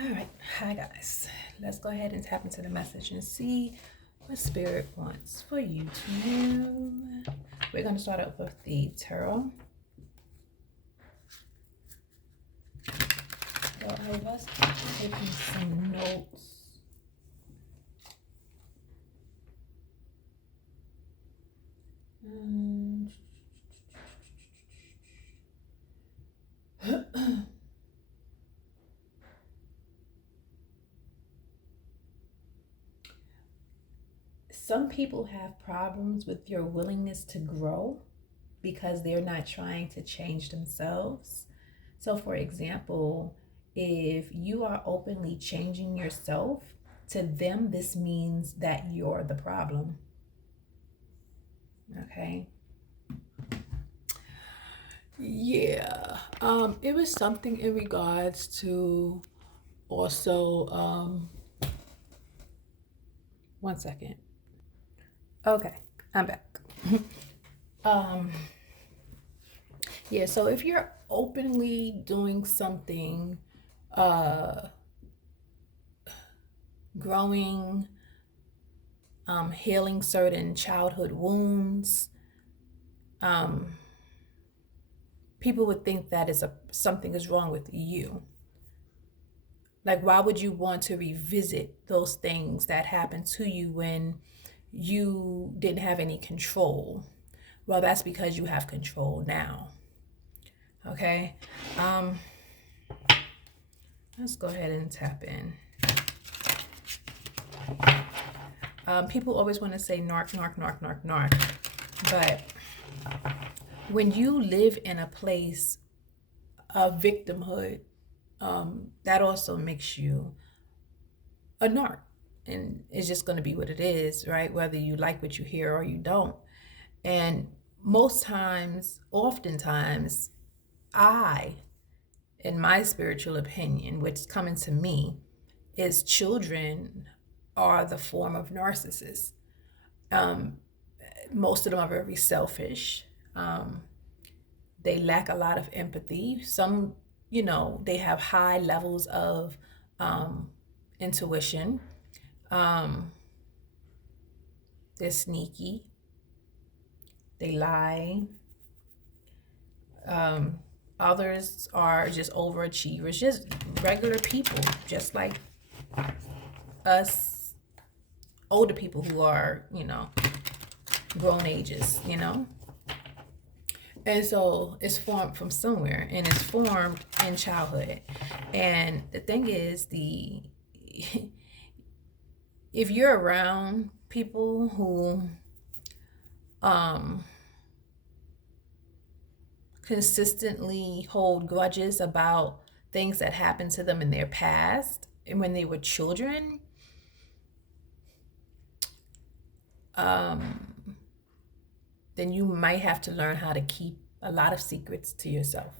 All right, hi guys. Let's go ahead and tap into the message and see what Spirit wants for you to know. We're going to start out with the tarot. So I was taking some notes. Some people have problems with your willingness to grow because they're not trying to change themselves. So, for example, if you are openly changing yourself, to them, this means that you're the problem. Okay. Yeah. It was something in regards to also, one second. Okay, I'm back. um, yeah, so if you're openly doing something, uh, growing, healing certain childhood wounds, um, people would think that is something is wrong with you. Like, why would you want to revisit those things that happened to you when you didn't have any control? Well, that's because you have control now. Okay. Let's go ahead and tap in. People always want to say narc, narc, narc, narc, narc. But when you live in a place of victimhood, that also makes you a narc. And it's just going to be what it is, right? Whether you like what you hear or you don't. And most times, oftentimes, in my spiritual opinion, what's coming to me is children are the form of narcissists. Most of them are very selfish. They lack a lot of empathy. Some, they have high levels of intuition. They're sneaky. They lie. Others are just overachievers, just regular people, just like us older people who are, grown ages, And so it's formed from somewhere and it's formed in childhood. And the thing is, if you're around people who consistently hold grudges about things that happened to them in their past and when they were children, then you might have to learn how to keep a lot of secrets to yourself.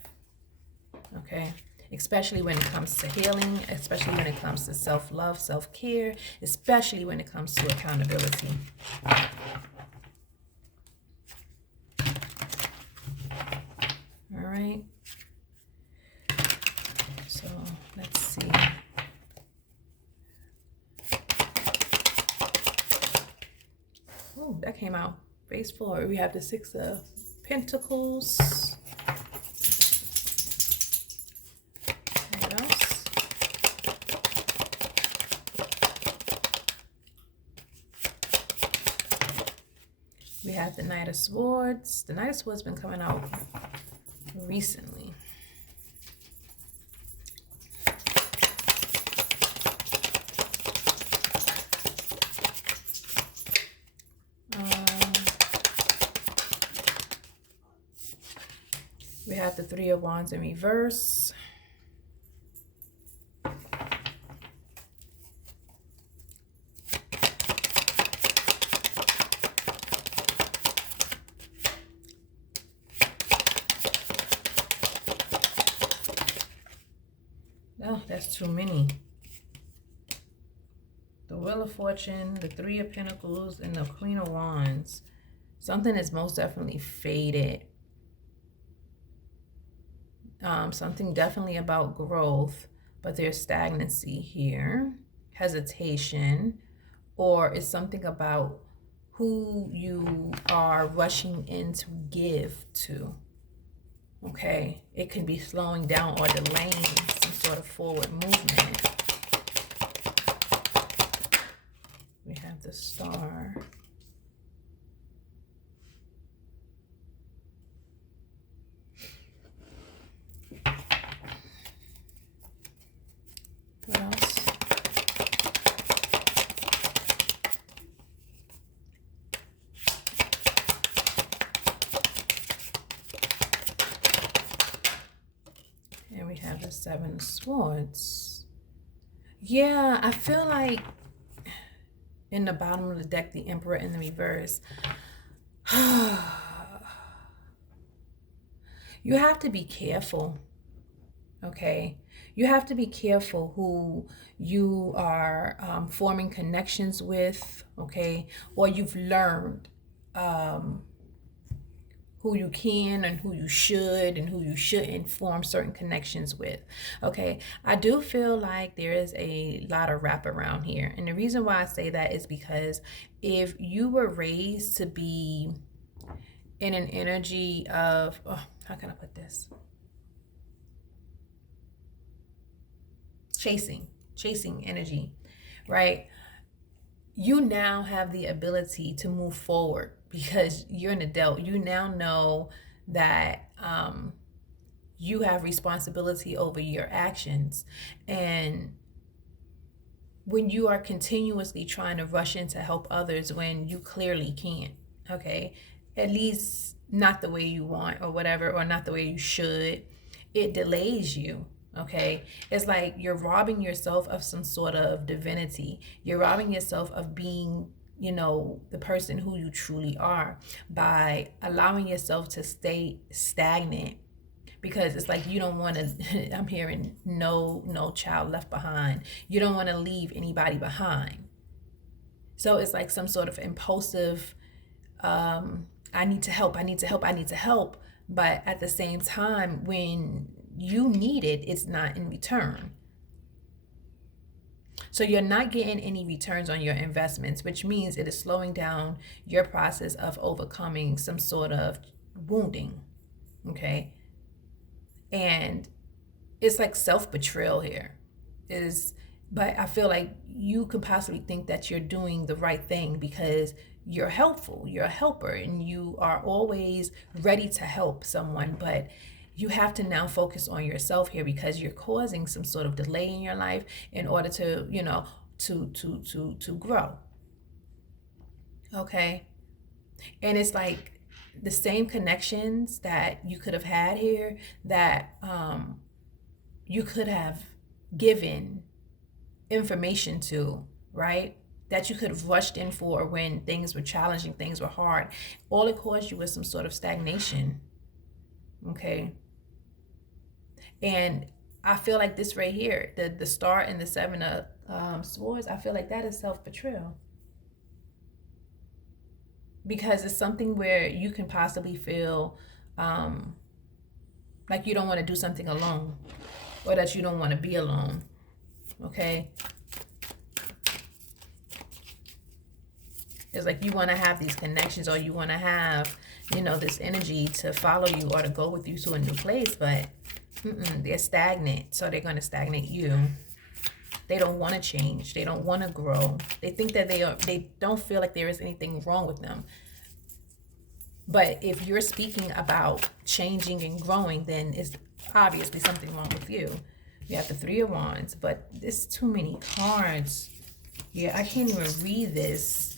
Okay? Especially when it comes to healing, especially when it comes to self-love, self-care, especially when it comes to accountability. All right. So let's see. Oh, that came out. Phase 4. We have the 6 of Pentacles. What else? We have the Knight of Swords. The Knight of Swords been coming out recently. We have the 3 of Wands in reverse. Oh, that's too many. The Wheel of Fortune, the 3 of Pentacles, and the Queen of Wands. Something is most definitely faded. Something definitely about growth. but there's stagnancy here, hesitation, or it's something about who you are rushing in to give to. Okay, it can be slowing down or delaying some sort of forward movement. We have the Star. What else? And we have the Seven of Swords. Yeah, I feel like in the bottom of the deck, the Emperor in the reverse. You have to be careful, okay? You have to be careful who you are forming connections with, okay? Or you've learned who you can and who you should and who you shouldn't form certain connections with, okay? I do feel like there is a lot of wraparound here. And the reason why I say that is because if you were raised to be in an energy of, oh, how can I put this? Chasing energy, right? You now have the ability to move forward because you're an adult. You now know that you have responsibility over your actions. And when you are continuously trying to rush in to help others when you clearly can't, okay, at least not the way you want or whatever, or not the way you should, it delays you. Okay, it's like you're robbing yourself of some sort of divinity. You're robbing yourself of being, you know, the person who you truly are by allowing yourself to stay stagnant, because it's like you don't want to I'm hearing no child left behind. You don't want to leave anybody behind. So it's like some sort of impulsive I need to help, but at the same time, when you need it, it's not in return. So you're not getting any returns on your investments, which means it is slowing down your process of overcoming some sort of wounding, okay? And it's like self-betrayal here. But I feel like you could possibly think that you're doing the right thing because you're helpful, you're a helper, and you are always ready to help someone, but you have to now focus on yourself here because you're causing some sort of delay in your life in order to, you know, to grow. Okay? And it's like the same connections that you could have had here that you could have given information to, right? That you could have rushed in for when things were challenging, things were hard. All it caused you was some sort of stagnation. Okay? And I feel like this right here, the Star and the Seven of Swords, I feel like that is self-betrayal. Because it's something where you can possibly feel like you don't want to do something alone, or that you don't want to be alone. Okay? It's like you want to have these connections, or you want to have, you know, this energy to follow you or to go with you to a new place, but they're stagnant, so they're going to stagnate you. They don't want to change. They don't want to grow. They think that they don't feel like there is anything wrong with them. But if you're speaking about changing and growing, then it's obviously something wrong with you. You have the Three of Wands, but there's too many cards. Yeah, I can't even read this.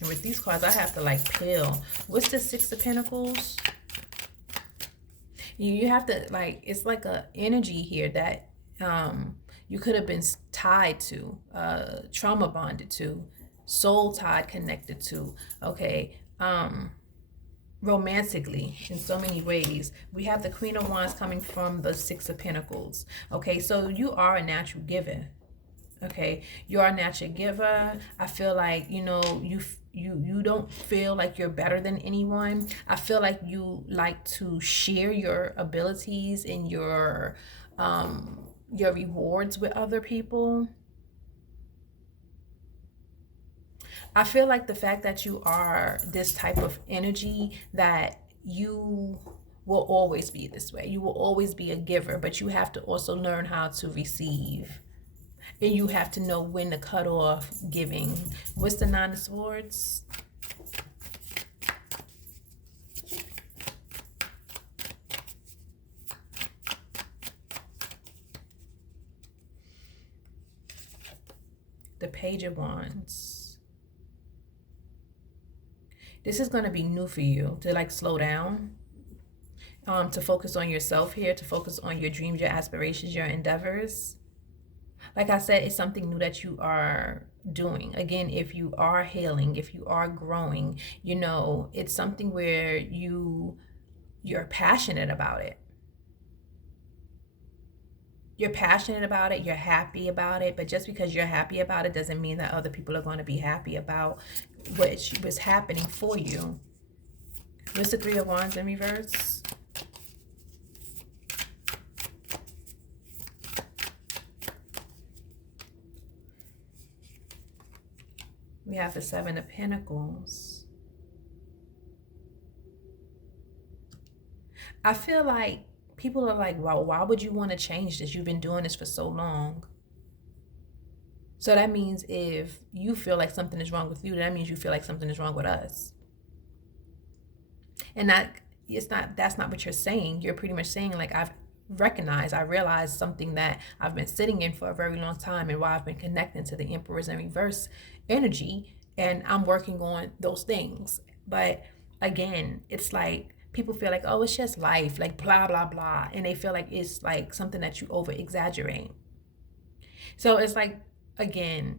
And with these cards, I have to like peel. What's the Six of Pentacles? You have to like, it's like a energy here that you could have been tied to, trauma bonded to, soul tied, connected to, okay, romantically in so many ways. We have the Queen of Wands coming from the Six of Pentacles. Okay, so you are a natural giver. Okay, you are a natural giver. I feel like, you know, you don't feel like you're better than anyone. I feel like you like to share your abilities and your rewards with other people. I feel like the fact that you are this type of energy, that you will always be this way. You will always be a giver, but you have to also learn how to receive. And you have to know when to cut off giving. What's the Nine of Swords? The Page of Wands. This is going to be new for you, to like slow down, to focus on yourself here, to focus on your dreams, your aspirations, your endeavors. Like I said, it's something new that you are doing. Again, if you are healing, if you are growing, you know, it's something where you're passionate about it. You're passionate about it, you're happy about it, but just because you're happy about it doesn't mean that other people are going to be happy about what's happening for you. What's the Three of Wands in reverse? We have the Seven of Pentacles. I feel like people are like, well, why would you want to change this? You've been doing this for so long. So that means if you feel like something is wrong with you, that means you feel like something is wrong with us. And that's not what you're saying. You're pretty much saying, like, I realized something that I've been sitting in for a very long time, and why I've been connecting to the Emperor's in reverse energy, and I'm working on those things. But again, it's like people feel like, oh, it's just life, like blah blah blah, and they feel like it's like something that you over exaggerate. So it's like, again,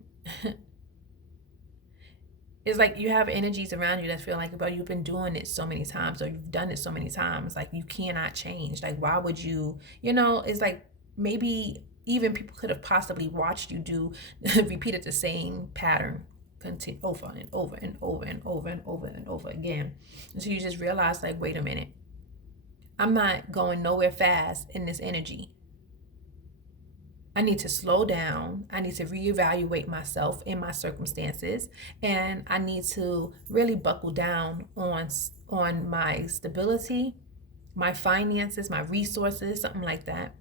it's like you have energies around you that feel like, well, you've been doing it so many times, or you've done it so many times, like you cannot change. Like, why would you, it's like maybe even people could have possibly watched you do repeated the same pattern, continue over and over and over and over and over and over again. And so you just realize, like, wait a minute, I'm not going nowhere fast in this energy. I need to slow down. I need to reevaluate myself and my circumstances, and I need to really buckle down on my stability, my finances, my resources, something like that.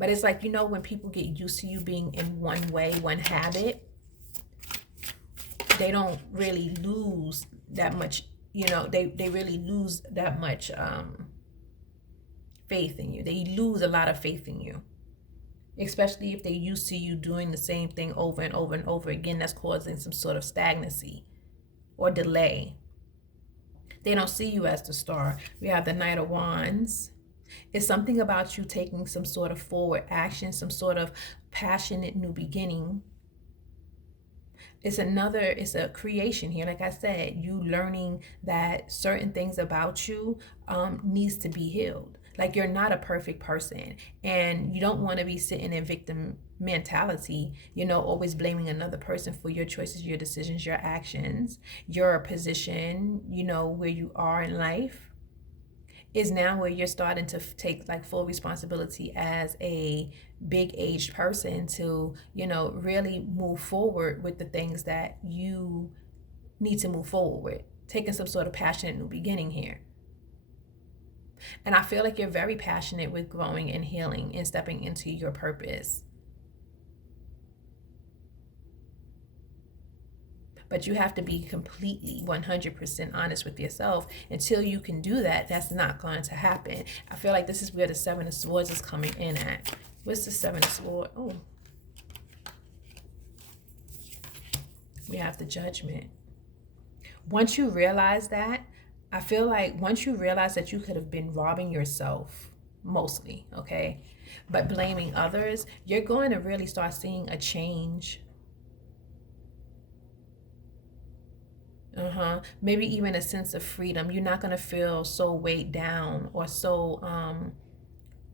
But it's like, when people get used to you being in one way, one habit, they don't really lose that much, they really lose that much faith in you. They lose a lot of faith in you, especially if they're used to you doing the same thing over and over and over again. That's causing some sort of stagnancy or delay. They don't see you as the star. We have the Knight of Wands. It's something about you taking some sort of forward action, some sort of passionate new beginning. It's a creation here. Like I said, you learning that certain things about you needs to be healed. Like, you're not a perfect person, and you don't want to be sitting in victim mentality, always blaming another person for your choices, your decisions, your actions, your position, where you are in life. Is now where you're starting to take like full responsibility as a big aged person to, really move forward with the things that you need to move forward with, taking some sort of passionate new beginning here. And I feel like you're very passionate with growing and healing and stepping into your purpose. But you have to be completely 100% honest with yourself. Until you can do that, that's not going to happen. I feel like this is where the Seven of Swords is coming in at. What's the Seven of Swords? Oh. We have the Judgment. Once you realize that, I feel like once you realize that you could have been robbing yourself, mostly, okay, but blaming others, you're going to really start seeing a change. Maybe even a sense of freedom. You're not going to feel so weighed down or so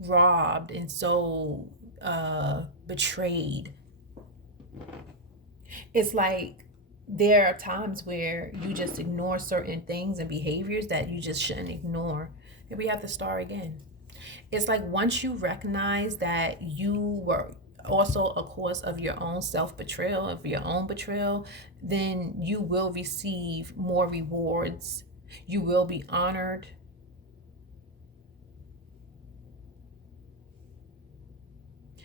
robbed and so betrayed. It's like there are times where you just ignore certain things and behaviors that you just shouldn't ignore. And we have to start again. It's like once you recognize that you were also a cause of your own self betrayal, of your own betrayal, then you will receive more rewards. You will be honored.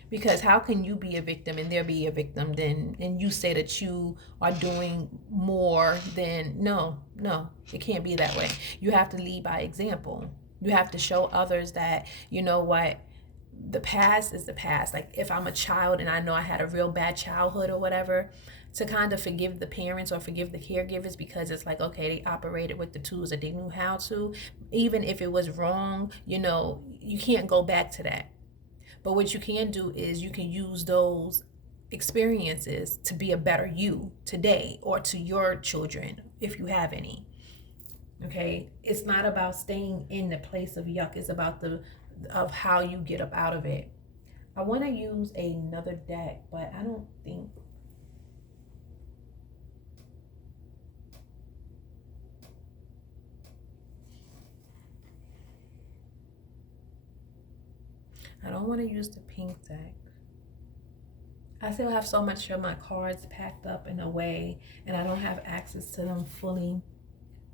Because how can you be a victim and there be a victim then and you say that you are doing more than no, it can't be that way. You have to lead by example. You have to show others that, you know what, the past is the past. Like if I'm a child and I know I had a real bad childhood or whatever, to kind of forgive the parents or forgive the caregivers, because it's like, okay, they operated with the tools that they knew how to. Even if it was wrong, you can't go back to that. But what you can do is you can use those experiences to be a better you today or to your children if you have any. Okay? It's not about staying in the place of yuck. It's about of how you get up out of it. I want to use another deck, but I don't think I don't want to use the pink deck. I still have so much of my cards packed up in a way, and I don't have access to them fully.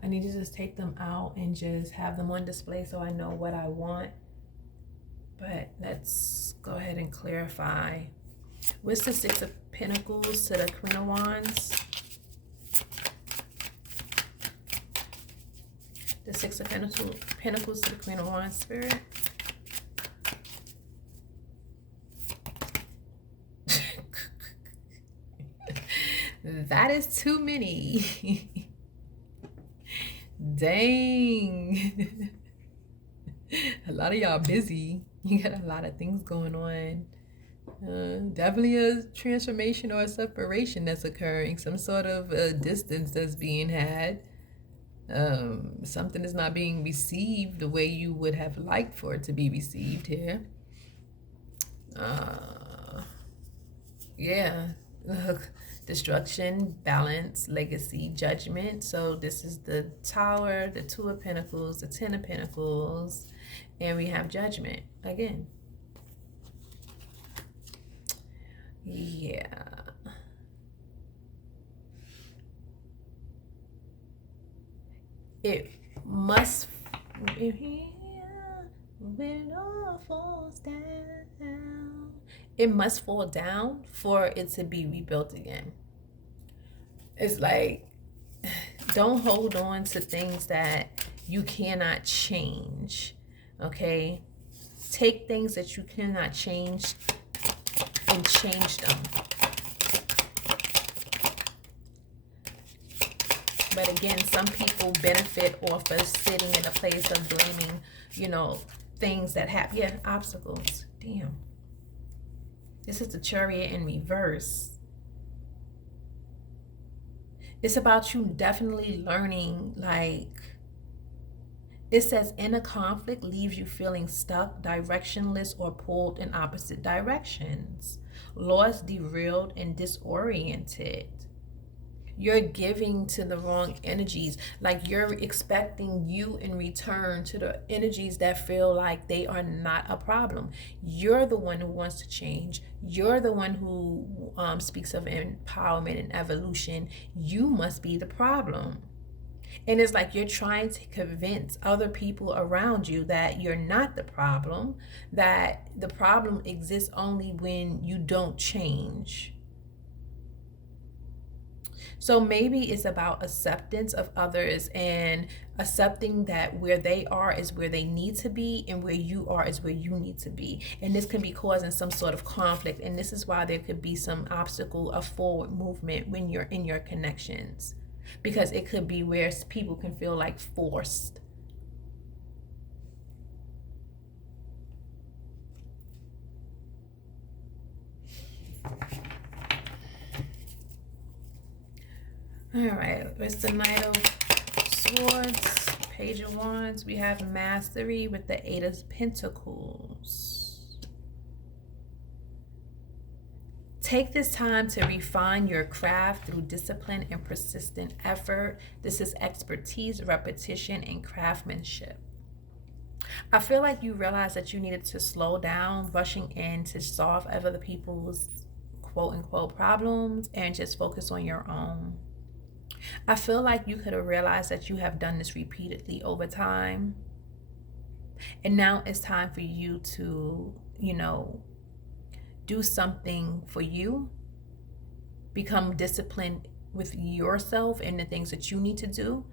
I need to just take them out and just have them on display so I know what I want. But let's go ahead and clarify. What's the Six of Pentacles to the Queen of Wands? The Six of Pentacles to the Queen of Wands, Spirit. That is too many. Dang. A lot of y'all busy. You got a lot of things going on. Definitely a transformation or a separation that's occurring. Some sort of distance that's being had. Something is not being received the way you would have liked for it to be received here. Yeah. Look. Destruction, balance, legacy, judgment. So this is the Tower, the Two of Pentacles, the Ten of Pentacles, and we have judgment again. Yeah. It must, when it all falls down, it must fall down for it to be rebuilt again. It's like, don't hold on to things that you cannot change, okay? Take things that you cannot change and change them. But again, some people benefit off of sitting in a place of blaming, things that happen. Yeah, obstacles. Damn. This is the Chariot in reverse. It's about you definitely learning, it says inner conflict leaves you feeling stuck, directionless, or pulled in opposite directions. Lost, derailed, and disoriented. You're giving to the wrong energies. Like you're expecting you in return to the energies that feel like they are not a problem. You're the one who wants to change. You're the one who speaks of empowerment and evolution. You must be the problem. And it's like you're trying to convince other people around you that you're not the problem, that the problem exists only when you don't change. So maybe it's about acceptance of others and accepting that where they are is where they need to be and where you are is where you need to be. And this can be causing some sort of conflict. And this is why there could be some obstacle of forward movement when you're in your connections. Because it could be where people can feel like forced. All right, it's the Knight of Swords, Page of Wands. We have Mastery with the Eight of Pentacles. Take this time to refine your craft through discipline and persistent effort. This is expertise, repetition, and craftsmanship. I feel like you realized that you needed to slow down, rushing in to solve other people's quote unquote problems and just focus on your own. I feel like you could have realized that you have done this repeatedly over time. And now it's time for you to, do something for you. Become disciplined with yourself and the things that you need to do.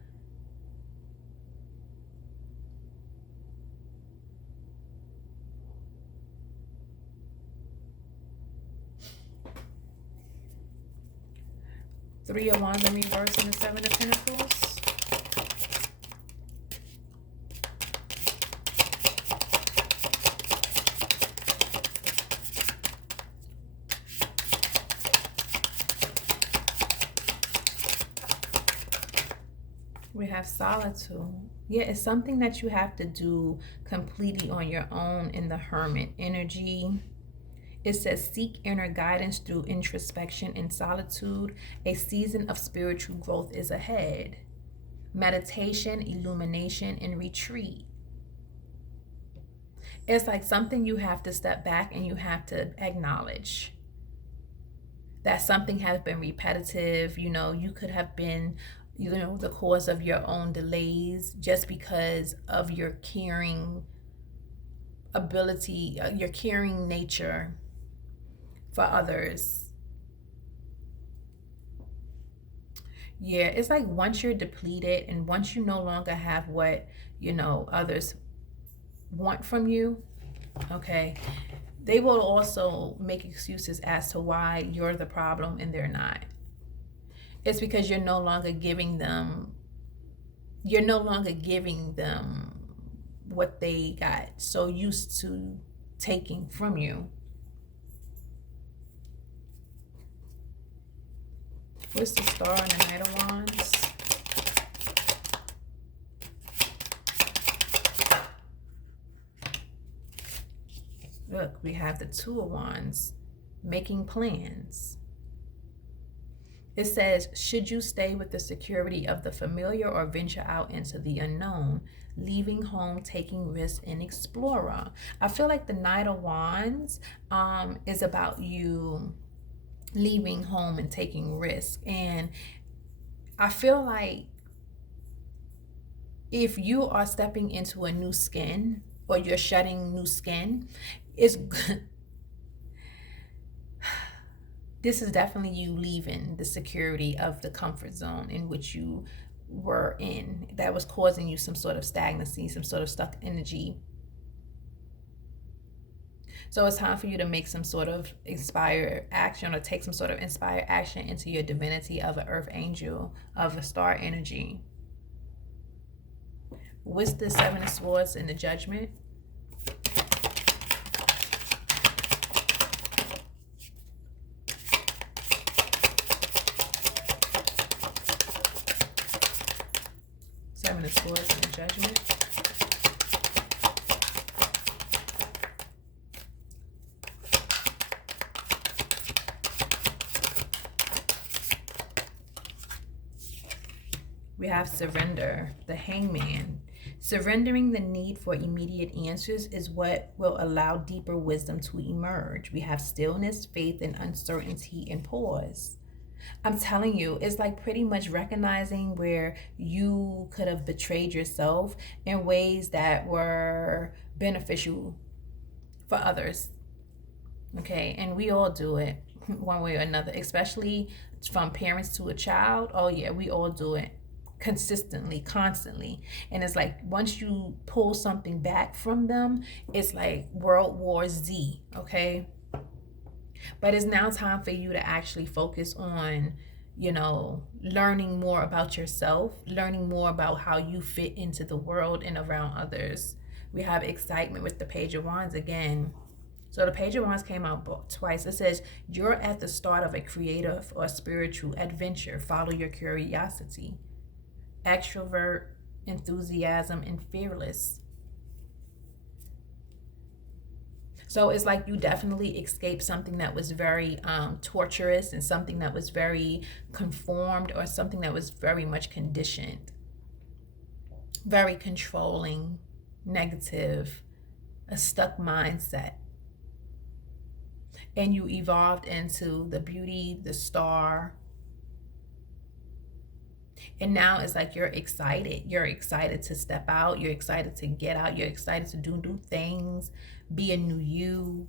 Three of Wands in reverse and the Seven of Pentacles. We have solitude. Yeah, it's something that you have to do completely on your own in the Hermit energy. It says, seek inner guidance through introspection and solitude. A season of spiritual growth is ahead. Meditation, illumination, and retreat. It's like something you have to step back and you have to acknowledge that something has been repetitive. You could have been, the cause of your own delays just because of your caring ability, your caring nature for others. Yeah, it's like once you're depleted and once you no longer have what, others want from you, okay, they will also make excuses as to why you're the problem and they're not. It's because you're no longer giving them what they got so used to taking from you. What's the Star and the Knight of Wands? Look, we have the Two of Wands, making plans. It says, should you stay with the security of the familiar or venture out into the unknown, leaving home, taking risks, and explorer? I feel like the Knight of Wands is about you leaving home and taking risks. And I feel like if you are stepping into a new skin or you're shedding new skin, it's this is definitely you leaving the security of the comfort zone in which you were in that was causing you some sort of stagnancy, some sort of stuck energy. So it's time for you to make some sort of inspired action or take some sort of inspired action into your divinity of an earth angel, of a star energy. What's the Seven of Swords in the Judgment? Seven of Swords in the Judgment. We have surrender, the Hangman. Surrendering the need for immediate answers is what will allow deeper wisdom to emerge. We have stillness, faith, and uncertainty, and pause. I'm telling you, it's like pretty much recognizing where you could have betrayed yourself in ways that were beneficial for others. Okay, and we all do it one way or another, especially from parents to a child. Oh yeah, we all do it consistently, constantly. And it's like once you pull something back from them, it's like World War Z, okay? But it's now time for you to actually focus on, learning more about yourself, learning more about how you fit into the world and around others. We have excitement with the Page of Wands again. So the Page of Wands came out twice. It says, you're at the start of a creative or spiritual adventure. Follow your curiosity. Extrovert, enthusiasm, and fearless. So it's like you definitely escaped something that was very torturous, and something that was very conformed, or something that was very much conditioned, very controlling, negative, a stuck mindset. And you evolved into the beauty, the star. And now it's like you're excited. You're excited to step out. You're excited to get out. You're excited to do new things, be a new you.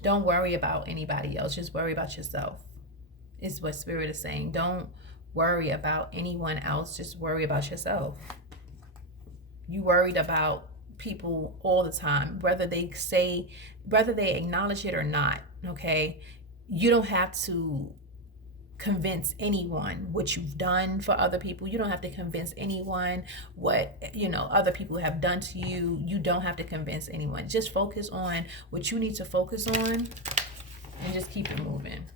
Don't worry about anybody else. Just worry about yourself, is what Spirit is saying. Don't worry about anyone else. Just worry about yourself. You worried about people all the time, whether they acknowledge it or not, okay? You don't have to convince anyone what you've done for other people. You don't have to convince anyone what, other people have done to you. You don't have to convince anyone. Just focus on what you need to focus on, and just keep it moving.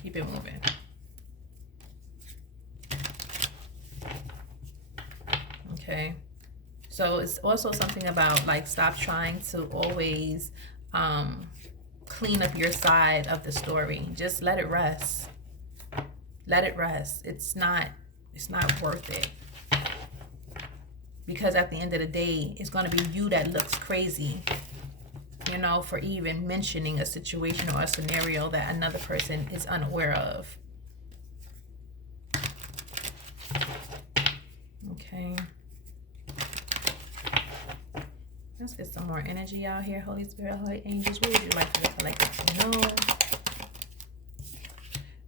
Keep it moving. Okay. So it's also something about, like, stop trying to always clean up your side of the story. Just let it rest. Let it rest. It's not worth it. Because at the end of the day, it's going to be you that looks crazy, for even mentioning a situation or a scenario that another person is unaware of. Okay. Let's get some more energy out here. Holy Spirit, Holy Angels, what would you like for the collective to know?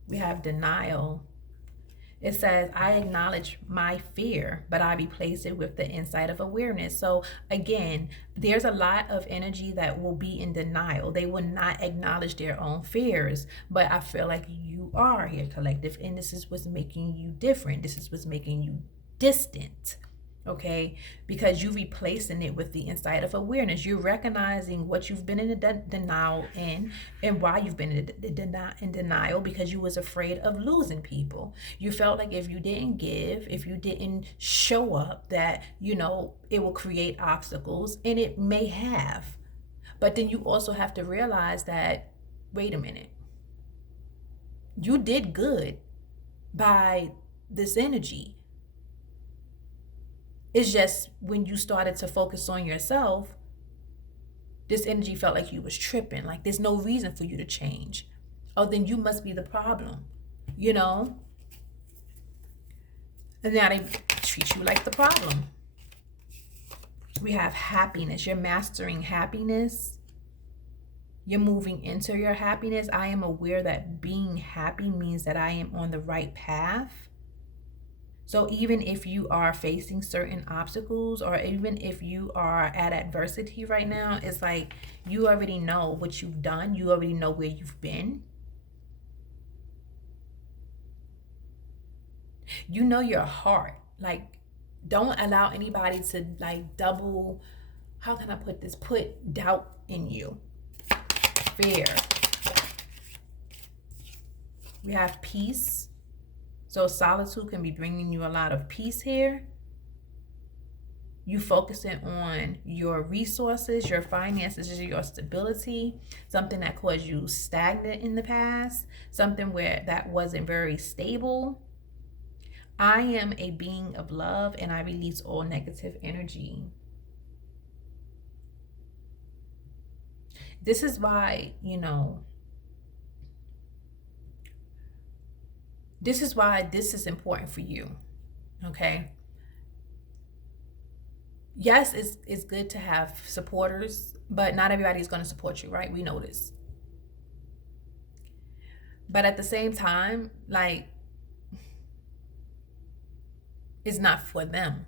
We have denial. It says, I acknowledge my fear, but I replace it with the insight of awareness. So again, there's a lot of energy that will be in denial. They will not acknowledge their own fears. But I feel like you are here, collective, and this is what's making you different. This is what's making you distant. Okay, because you're replacing it with the insight of awareness. You're recognizing what you've been in denial in, and why you've been in denial, because you was afraid of losing people. You felt like if you didn't give, if you didn't show up, that it will create obstacles, and it may have. But then you also have to realize that, wait a minute, you did good by this energy. It's just when you started to focus on yourself, this energy felt like you was tripping. Like there's no reason for you to change. Oh, then you must be the problem, And now they treat you like the problem. We have happiness. You're mastering happiness. You're moving into your happiness. I am aware that being happy means that I am on the right path. So even if you are facing certain obstacles, or even if you are at adversity right now, it's like you already know what you've done. You already know where you've been. You know your heart. Like, don't allow anybody to how can I put this? Put doubt in you. Fear. We have peace. So solitude can be bringing you a lot of peace here. You focusing on your resources, your finances, your stability, something that caused you stagnant in the past, something where that wasn't very stable. I am a being of love, and I release all negative energy. This is why, this is why this is important for you, okay? Yes, it's good to have supporters, but not everybody's going to support you, right? We know this. But at the same time, it's not for them.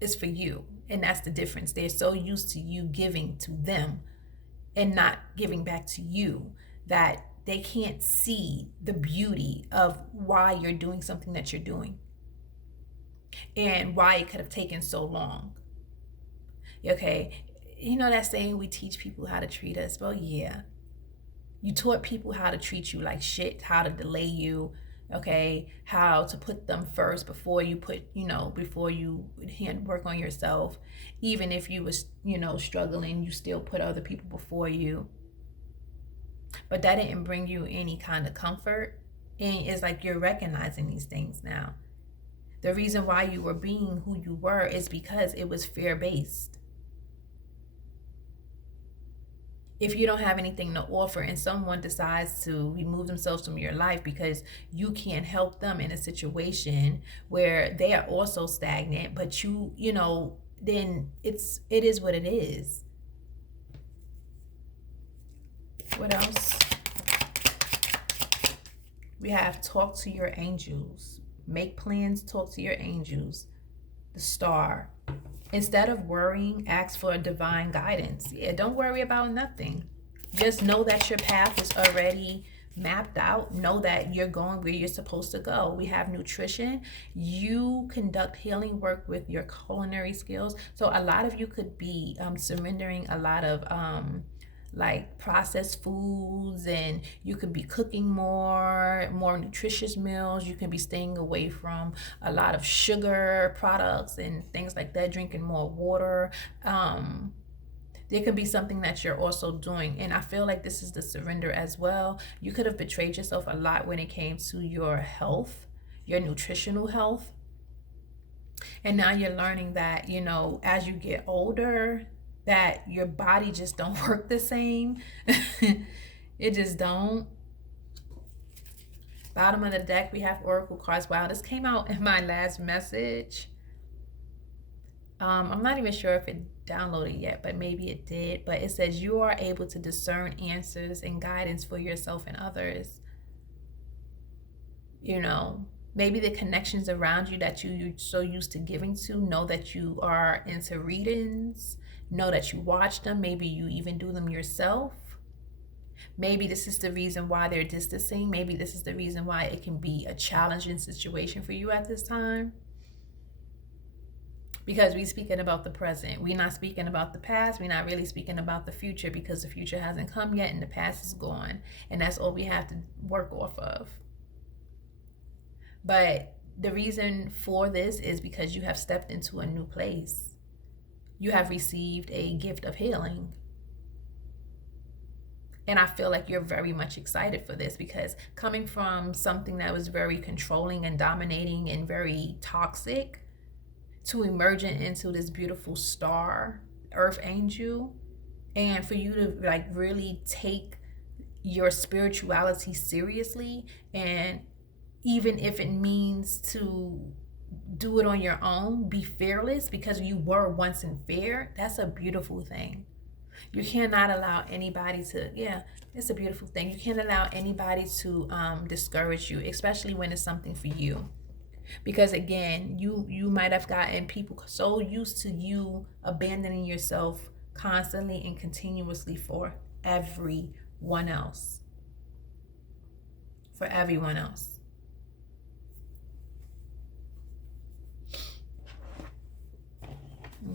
It's for you. And that's the difference. They're so used to you giving to them and not giving back to you that they can't see the beauty of why you're doing something that you're doing. and why it could have taken so long. Okay, you know that saying, we teach people how to treat us? Well, yeah. You taught people how to treat you like shit, how to delay you, okay, how to put them first before you before you work on yourself. Even if you was, struggling, you still put other people before you. But that didn't bring you any kind of comfort. And it's like you're recognizing these things now. The reason why you were being who you were is because it was fear-based. If you don't have anything to offer and someone decides to remove themselves from your life because you can't help them in a situation where they are also stagnant, but then it is what it is. What else? We have talk to your angels. Make plans, talk to your angels. The Star. Instead of worrying, ask for divine guidance. Yeah, don't worry about nothing. Just know that your path is already mapped out. Know that you're going where you're supposed to go. We have nutrition. You conduct healing work with your culinary skills. So a lot of you could be surrendering a lot of like processed foods, and you could be cooking more nutritious meals. You can be staying away from a lot of sugar products and things like that, drinking more water. There could be something that you're also doing, and I feel like this is the surrender as well. You could have betrayed yourself a lot when it came to your health, your nutritional health, and now you're learning that as you get older, that your body just don't work the same. It just don't. Bottom of the deck, we have Oracle cards. Wow, this came out in my last message. I'm not even sure if it downloaded yet, but maybe it did. But it says you are able to discern answers and guidance for yourself and others. Maybe the connections around you that you're so used to giving to know that you are into readings, know that you watch them. Maybe you even do them yourself. Maybe this is the reason why they're distancing. Maybe this is the reason why it can be a challenging situation for you at this time. Because we're speaking about the present. We're not speaking about the past. We're not really speaking about the future, because the future hasn't come yet and the past is gone. And that's all we have to work off of. But the reason for this is because you have stepped into a new place. You have received a gift of healing. And I feel like you're very much excited for this, because coming from something that was very controlling and dominating and very toxic to emerging into this beautiful star, earth angel, and for you to like really take your spirituality seriously, and even if it means to do it on your own, be fearless, because you were once in fear. That's a beautiful thing. You cannot allow anybody to, it's a beautiful thing. You can't allow anybody to discourage you, especially when it's something for you. Because again, you might have gotten people so used to you abandoning yourself constantly and continuously for everyone else. For everyone else.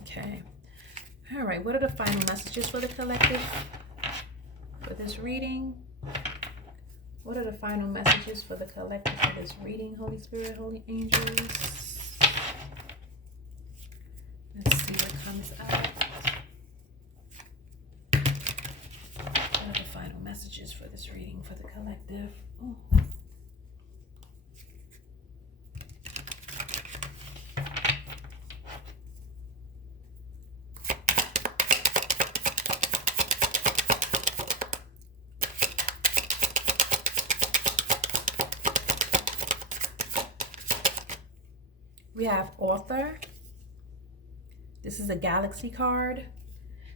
Okay. All right. What are the final messages for the collective for this reading? What are the final messages for the collective for this reading, Holy Spirit, Holy Angels? Let's see what comes out. What are the final messages for this reading for the collective? Ooh. We have Author. This is a Galaxy card.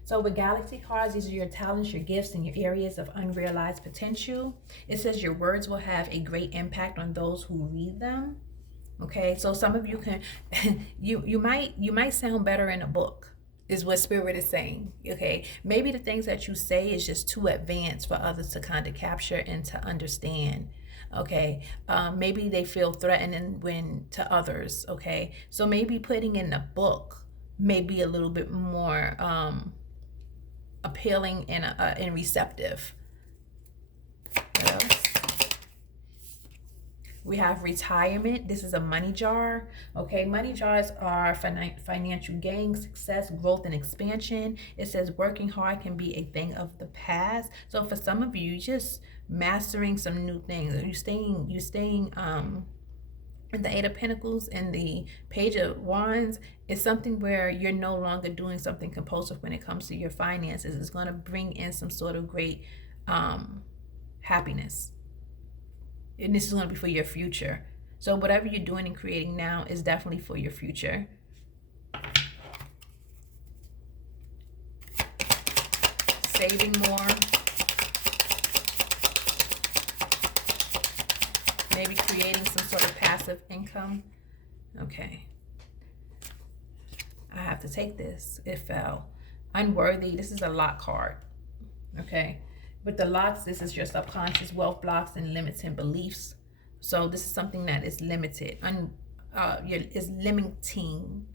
So with Galaxy cards, these are your talents, your gifts, and your areas of unrealized potential. It says your words will have a great impact on those who read them. Okay, so some of you can, you might sound better in a book, is what Spirit is saying. Okay, maybe the things that you say is just too advanced for others to kind of capture and to understand. Okay, maybe they feel threatened when to others. Okay, so maybe putting in a book may be a little bit more appealing and receptive. What else? We have retirement. This is a money jar. Okay, money jars are financial gain, success, growth, and expansion. It says working hard can be a thing of the past. So for some of you, just mastering some new things. You staying in the Eight of Pentacles and the Page of Wands is something where you're no longer doing something compulsive when it comes to your finances. It's going to bring in some sort of great happiness. And this is going to be for your future. So whatever you're doing and creating now is definitely for your future. Saving more. Maybe creating some sort of passive income. Okay. I have to take this. It fell. Unworthy. This is a lock card. Okay. With the locks, this is your subconscious wealth blocks and limits and beliefs. So this is something that is limited. Is limiting,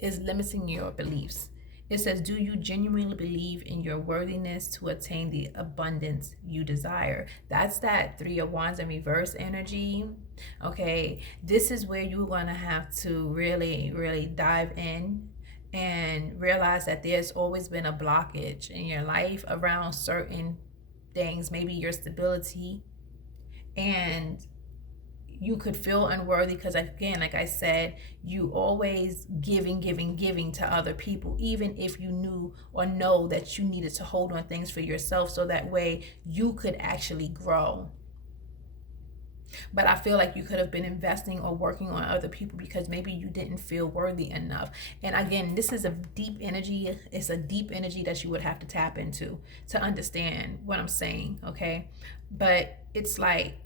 is limiting your beliefs. It says, do you genuinely believe in your worthiness to attain the abundance you desire? That's that Three of Wands in reverse energy. Okay, this is where you're going to have to really, really dive in and realize that there's always been a blockage in your life around certain things, maybe your stability, and you could feel unworthy because, again, like I said, you always giving to other people, even if you knew or know that you needed to hold on things for yourself so that way you could actually grow. But I feel like you could have been investing or working on other people because maybe you didn't feel worthy enough. And again, this is a deep energy. It's a deep energy that you would have to tap into to understand what I'm saying, okay? But it's like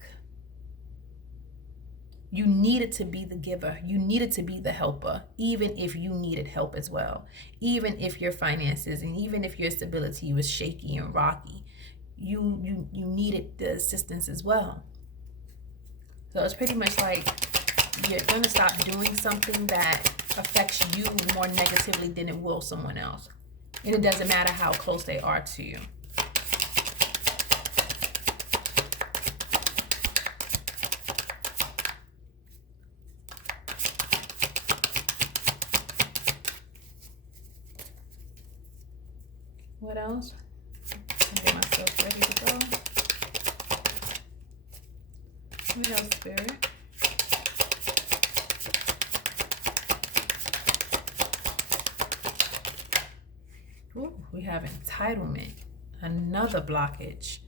you needed to be the giver. You needed to be the helper, even if you needed help as well. Even if your finances and even if your stability was shaky and rocky, you needed the assistance as well. So it's pretty much like you're going to stop doing something that affects you more negatively than it will someone else. And it doesn't matter how close they are to you. What else? Get myself ready to go. What else, Spirit? Ooh, we have entitlement, another blockage.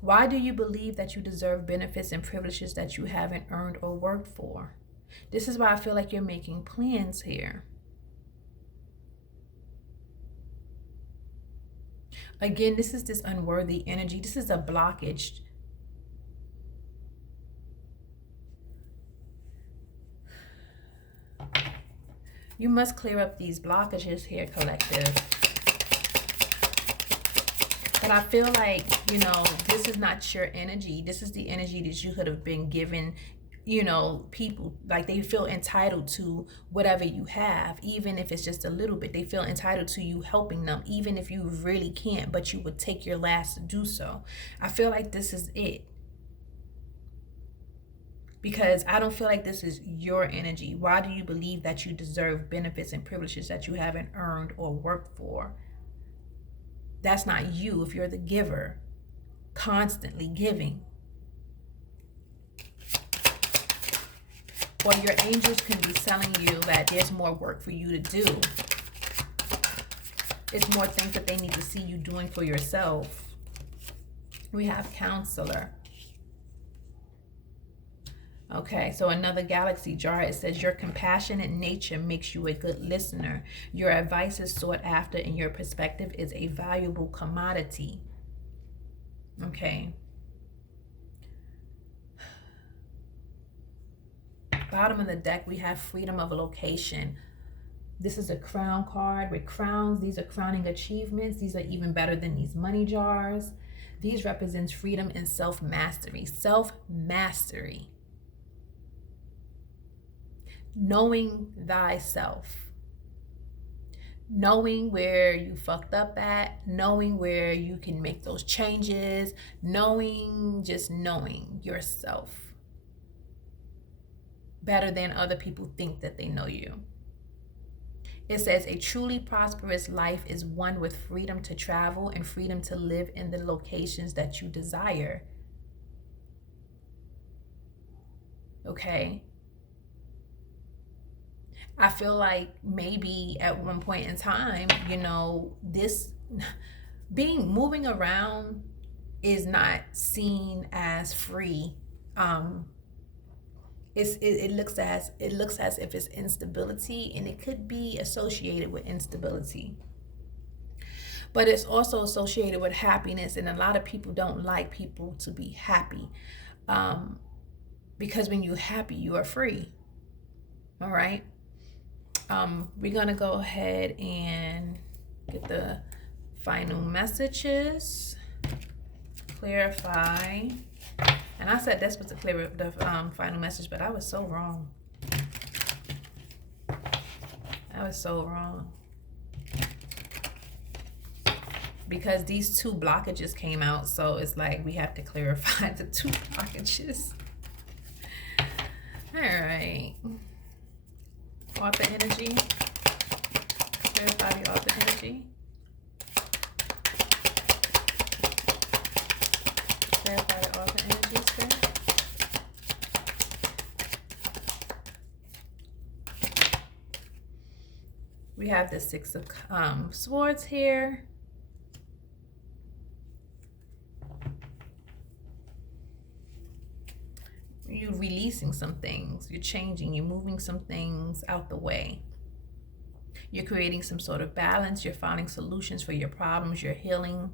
Why do you believe that you deserve benefits and privileges that you haven't earned or worked for? This is why I feel like you're making plans here. Again, this is this unworthy energy. This is a blockage. You must clear up these blockages here, collective. But I feel like, you know, this is not your energy. This is the energy that you could have been given, you know, people. Like they feel entitled to whatever you have, even if it's just a little bit. They feel entitled to you helping them, even if you really can't, but you would take your last to do so. I feel like this is it. Because I don't feel like this is your energy. Why do you believe that you deserve benefits and privileges that you haven't earned or worked for? That's not you if you're the giver, constantly giving. Or your angels can be telling you that there's more work for you to do. It's more things that they need to see you doing for yourself. We have counselor. Okay, so another galaxy jar. It says your compassionate nature makes you a good listener. Your advice is sought after and your perspective is a valuable commodity. Okay. Bottom of the deck, we have freedom of location. This is a crown card with crowns. These are crowning achievements. These are even better than these money jars. These represents freedom and self-mastery. Self-mastery. Knowing thyself. Knowing where you fucked up at, knowing where you can make those changes, just knowing yourself better than other people think that they know you. It says a truly prosperous life is one with freedom to travel and freedom to live in the locations that you desire. Okay. I feel like maybe at one point in time, this moving around is not seen as free. It looks as if it's instability, and it could be associated with instability. But it's also associated with happiness, and a lot of people don't like people to be happy. Because when you're happy, you are free. All right. We're going to go ahead and get the final messages. Clarify. And I said this was the final message, but I was so wrong. Because these 2 blockages came out, so it's like we have to clarify the 2 blockages. All right. Author energy. Clarify the author energy. Clarify the author energy, Spirit. We have the 6 of Swords here. You're releasing some things, you're changing, you're moving some things out the way. You're creating some sort of balance, you're finding solutions for your problems, you're healing,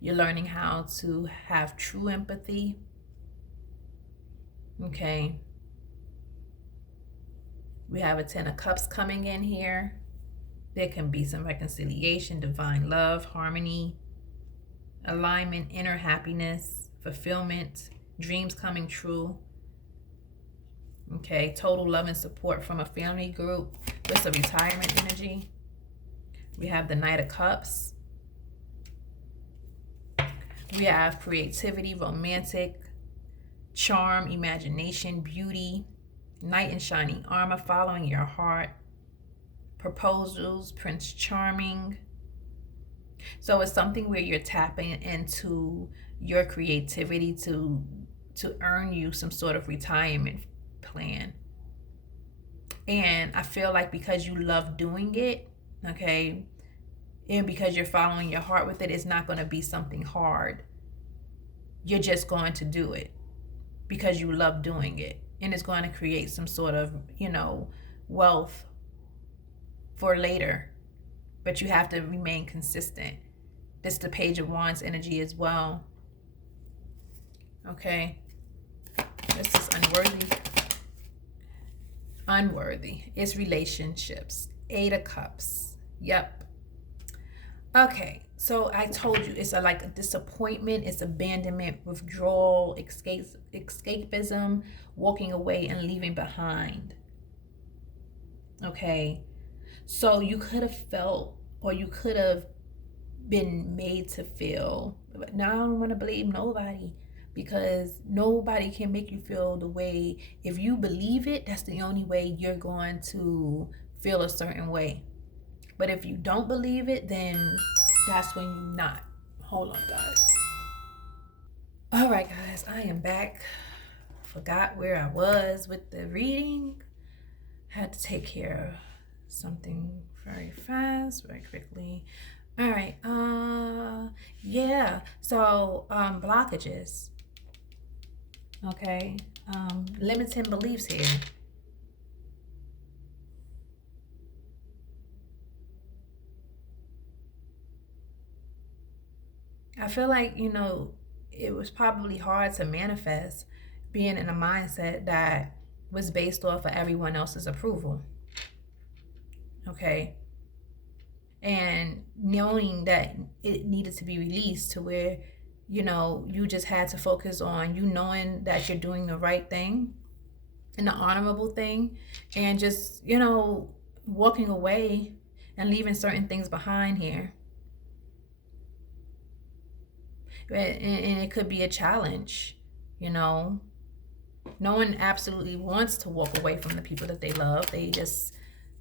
you're learning how to have true empathy. Okay. We have a 10 of Cups coming in here. There can be some reconciliation, divine love, harmony, alignment, inner happiness, fulfillment, dreams coming true. Okay, total love and support from a family group. This is a retirement energy. We have the Knight of Cups. We have creativity, romantic, charm, imagination, beauty, knight in shining armor, following your heart, proposals, Prince Charming. So it's something where you're tapping into your creativity to earn you some sort of retirement plan. And I feel like because you love doing it, okay, and because you're following your heart with it, it's not going to be something hard. You're just going to do it because you love doing it, and it's going to create some sort of, wealth for later. But you have to remain consistent. This is the Page of Wands energy as well. Okay. This is unworthy. It's relationships. 8 of Cups. Yep. Okay. So I told you it's like a disappointment. It's abandonment, withdrawal, escapism, walking away and leaving behind. Okay. So you could have felt, or you could have been made to feel, but now I don't want to blame nobody, because nobody can make you feel the way. If you believe it, that's the only way you're going to feel a certain way. But if you don't believe it, then that's when you're not. Hold on, guys. All right, guys, I am back. Forgot where I was with the reading. Had to take care of something very fast, very quickly. All right. Yeah. So, blockages. Okay. Limiting beliefs here. I feel like, it was probably hard to manifest being in a mindset that was based off of everyone else's approval. Okay. And knowing that it needed to be released to where you know, you just had to focus on you knowing that you're doing the right thing and the honorable thing, and just, you know, walking away and leaving certain things behind here. And it could be a challenge, you know. No one absolutely wants to walk away from the people that they love. They just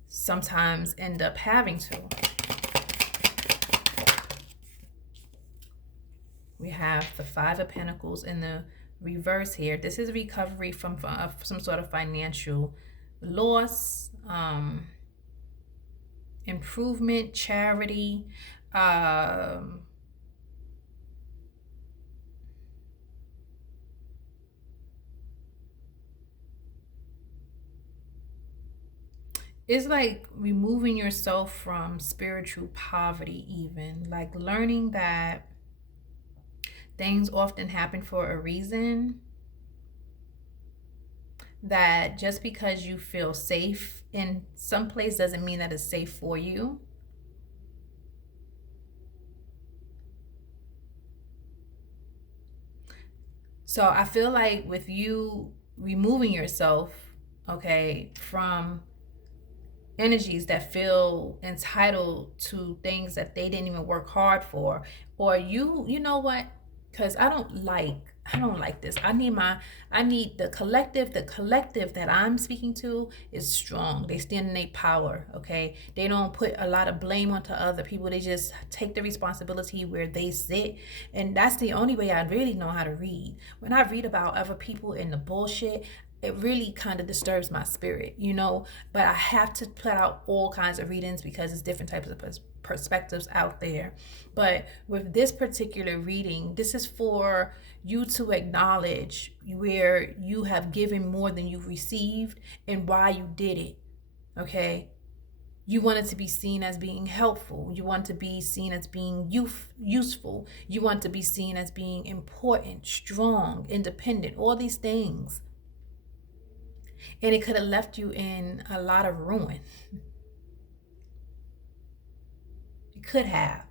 sometimes end up having to. We have the Five of Pentacles in the reverse here. This is recovery from some sort of financial loss, improvement, charity, it's like removing yourself from spiritual poverty, even like learning that things often happen for a reason, that just because you feel safe in some place doesn't mean that it's safe for you. So I feel like with you removing yourself, okay, from energies that feel entitled to things that they didn't even work hard for, or you know what, because I don't like this. I need the collective that I'm speaking to is strong. They stand in their power, okay? They don't put a lot of blame onto other people. They just take the responsibility where they sit. And that's the only way I really know how to read. When I read about other people in the bullshit, it really kind of disturbs my spirit, you know. But I have to put out all kinds of readings because it's different types of perspectives out there. But with this particular reading, this is for you to acknowledge where you have given more than you've received and why you did it. Okay, you want it to be seen as being helpful. You want to be seen as being useful. You want to be seen as being important, strong, independent, all these things. And it could have left you in a lot of ruin. It could have.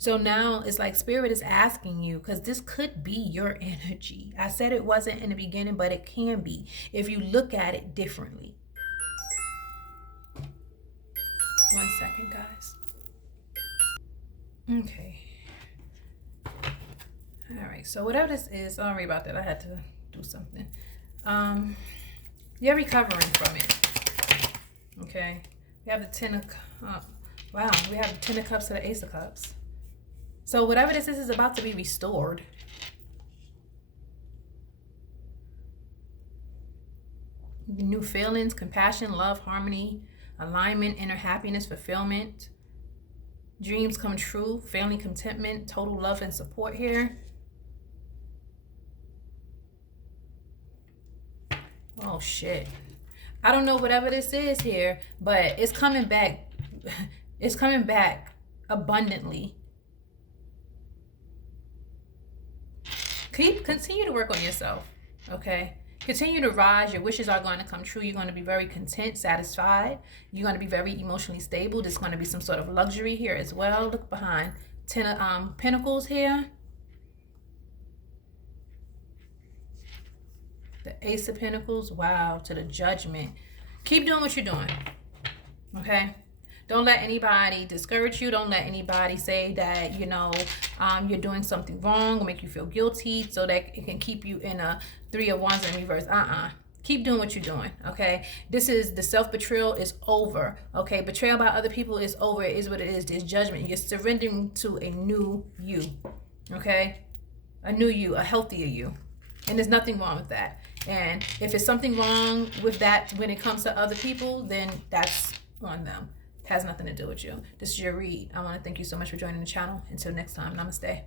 So now it's like Spirit is asking you, because this could be your energy. I said it wasn't in the beginning, but it can be if you look at it differently. 1 second, guys. Okay. All right. So whatever this is, sorry about that. I had to do something. You're recovering from it. Okay. We have the 10 of wow. We have the 10 of Cups to the Ace of Cups. So whatever this is about to be restored. New feelings, compassion, love, harmony, alignment, inner happiness, fulfillment, dreams come true, family contentment, total love and support here. Oh shit. I don't know whatever this is here, but it's coming back. It's coming back abundantly. Continue to work on yourself, okay? Continue to rise. Your wishes are going to come true. You're going to be very content, satisfied. You're going to be very emotionally stable. There's going to be some sort of luxury here as well. Look behind 10 of Pentacles here. The Ace of Pentacles. Wow, to the Judgment. Keep doing what you're doing, okay? Don't let anybody discourage you. Don't let anybody say that, you know, you're doing something wrong or make you feel guilty so that it can keep you in a 3 of Wands in reverse. Keep doing what you're doing, okay? This is the self-betrayal is over, okay? Betrayal by other people is over. It is what it is. There's judgment. You're surrendering to a new you, okay? A new you, a healthier you. And there's nothing wrong with that. And if it's something wrong with that when it comes to other people, then that's on them. Has nothing to do with you. This is your read. I want to thank you so much for joining the channel. Until next time, namaste.